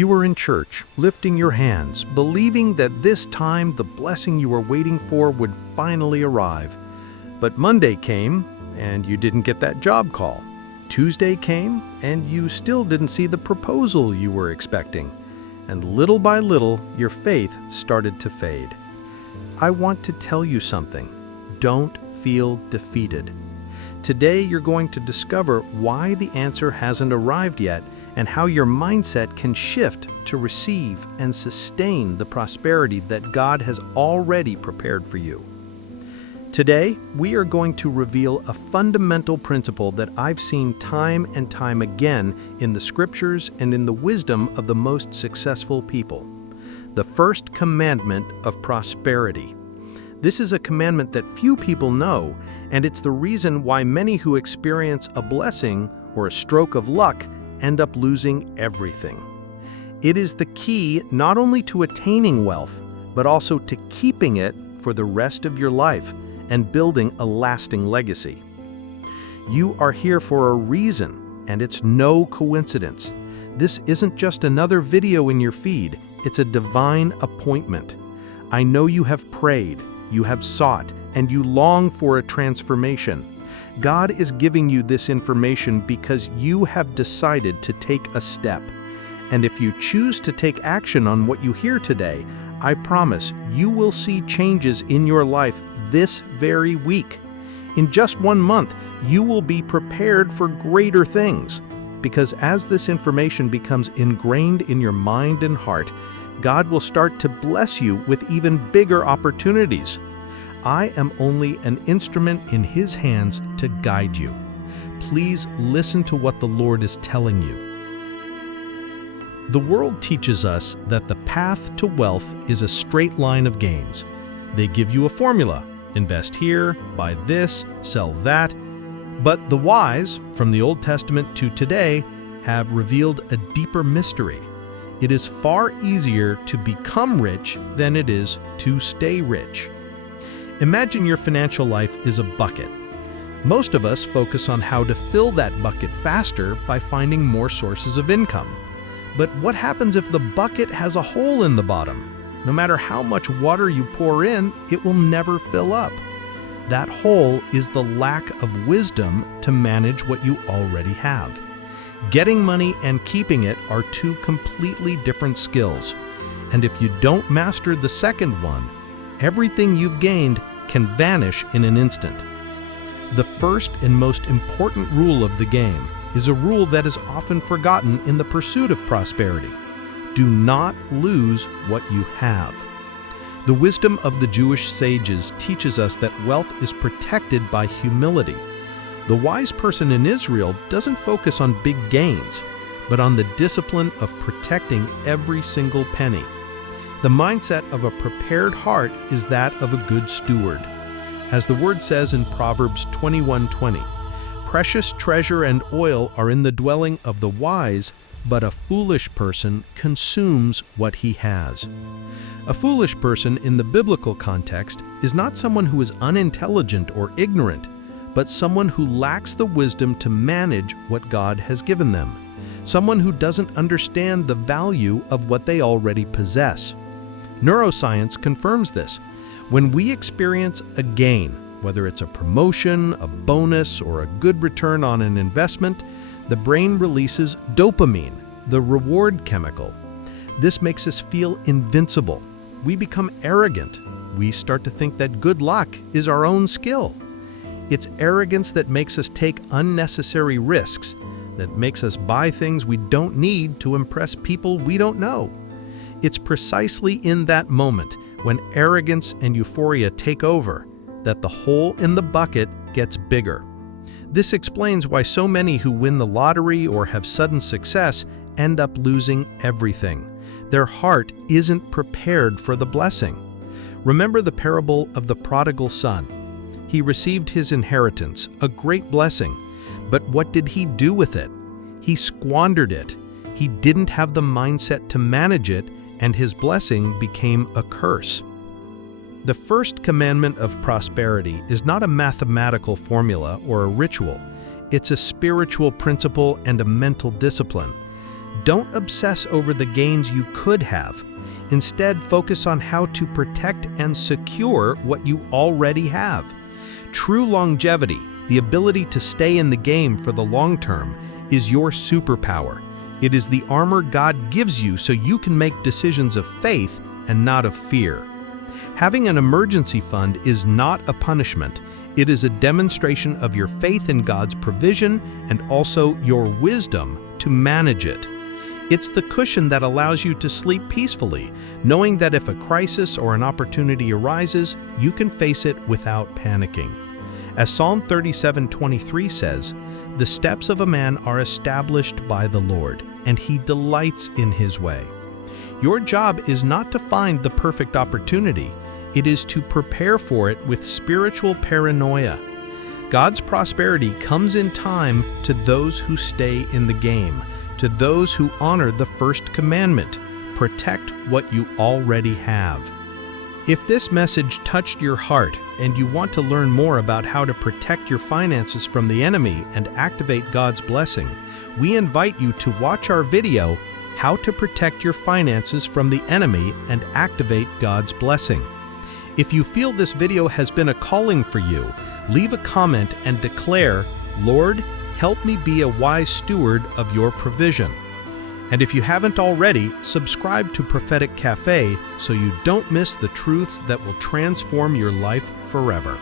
You were in church, lifting your hands, believing that this time the blessing you were waiting for would finally arrive. But Monday came, and you didn't get that job call. Tuesday came, and you still didn't see the proposal you were expecting. And little by little, your faith started to fade. I want to tell you something. Don't feel defeated. Today, you're going to discover why the answer hasn't arrived yet and how your mindset can shift to receive and sustain the prosperity that God has already prepared for you. Today, we are going to reveal a fundamental principle that I've seen time and time again in the scriptures and in the wisdom of the most successful people. The First Commandment of Prosperity. This is a commandment that few people know, and it's the reason why many who experience a blessing or a stroke of luck end up losing everything. It is the key not only to attaining wealth, but also to keeping it for the rest of your life and building a lasting legacy. You are here for a reason, and it's no coincidence. This isn't just another video in your feed, it's a divine appointment. I know you have prayed, you have sought, and you long for a transformation. God is giving you this information because you have decided to take a step. And if you choose to take action on what you hear today, I promise you will see changes in your life this very week. In just 1 month, you will be prepared for greater things. Because as this information becomes ingrained in your mind and heart, God will start to bless you with even bigger opportunities. I am only an instrument in His hands to guide you. Please listen to what the Lord is telling you. The world teaches us that the path to wealth is a straight line of gains. They give you a formula: invest here, buy this, sell that. But the wise, from the Old Testament to today, have revealed a deeper mystery. It is far easier to become rich than it is to stay rich. Imagine your financial life is a bucket. Most of us focus on how to fill that bucket faster by finding more sources of income. But what happens if the bucket has a hole in the bottom? No matter how much water you pour in, it will never fill up. That hole is the lack of wisdom to manage what you already have. Getting money and keeping it are two completely different skills. And if you don't master the second one, everything you've gained can vanish in an instant. The first and most important rule of the game is a rule that is often forgotten in the pursuit of prosperity. Do not lose what you have. The wisdom of the Jewish sages teaches us that wealth is protected by humility. The wise person in Israel doesn't focus on big gains, but on the discipline of protecting every single penny. The mindset of a prepared heart is that of a good steward. As the word says in Proverbs 21:20, "Precious treasure and oil are in the dwelling of the wise, but a foolish person consumes what he has." A foolish person in the biblical context is not someone who is unintelligent or ignorant, but someone who lacks the wisdom to manage what God has given them. Someone who doesn't understand the value of what they already possess. Neuroscience confirms this. When we experience a gain, whether it's a promotion, a bonus, or a good return on an investment, the brain releases dopamine, the reward chemical. This makes us feel invincible. We become arrogant. We start to think that good luck is our own skill. It's arrogance that makes us take unnecessary risks, that makes us buy things we don't need to impress people we don't know. It's precisely in that moment, when arrogance and euphoria take over, that the hole in the bucket gets bigger. This explains why so many who win the lottery or have sudden success end up losing everything. Their heart isn't prepared for the blessing. Remember the parable of the Prodigal Son. He received his inheritance, a great blessing, but what did he do with it? He squandered it. He didn't have the mindset to manage it, and his blessing became a curse. The First Commandment of Prosperity is not a mathematical formula or a ritual. It's a spiritual principle and a mental discipline. Don't obsess over the gains you could have. Instead, focus on how to protect and secure what you already have. True longevity, the ability to stay in the game for the long term, is your superpower. It is the armor God gives you so you can make decisions of faith and not of fear. Having an emergency fund is not a punishment. It is a demonstration of your faith in God's provision and also your wisdom to manage it. It's the cushion that allows you to sleep peacefully, knowing that if a crisis or an opportunity arises, you can face it without panicking. As Psalm 37:23 says, "The steps of a man are established by the Lord, and he delights in his way." Your job is not to find the perfect opportunity. It is to prepare for it with spiritual paranoia. God's prosperity comes in time to those who stay in the game, to those who honor the First Commandment: protect what you already have. If this message touched your heart and you want to learn more about how to protect your finances from the enemy and activate God's blessing, we invite you to watch our video, How to Protect Your Finances from the Enemy and Activate God's Blessing. If you feel this video has been a calling for you, leave a comment and declare, "Lord, help me be a wise steward of your provision." And if you haven't already, subscribe to Prophetic Cafe so you don't miss the truths that will transform your life forever.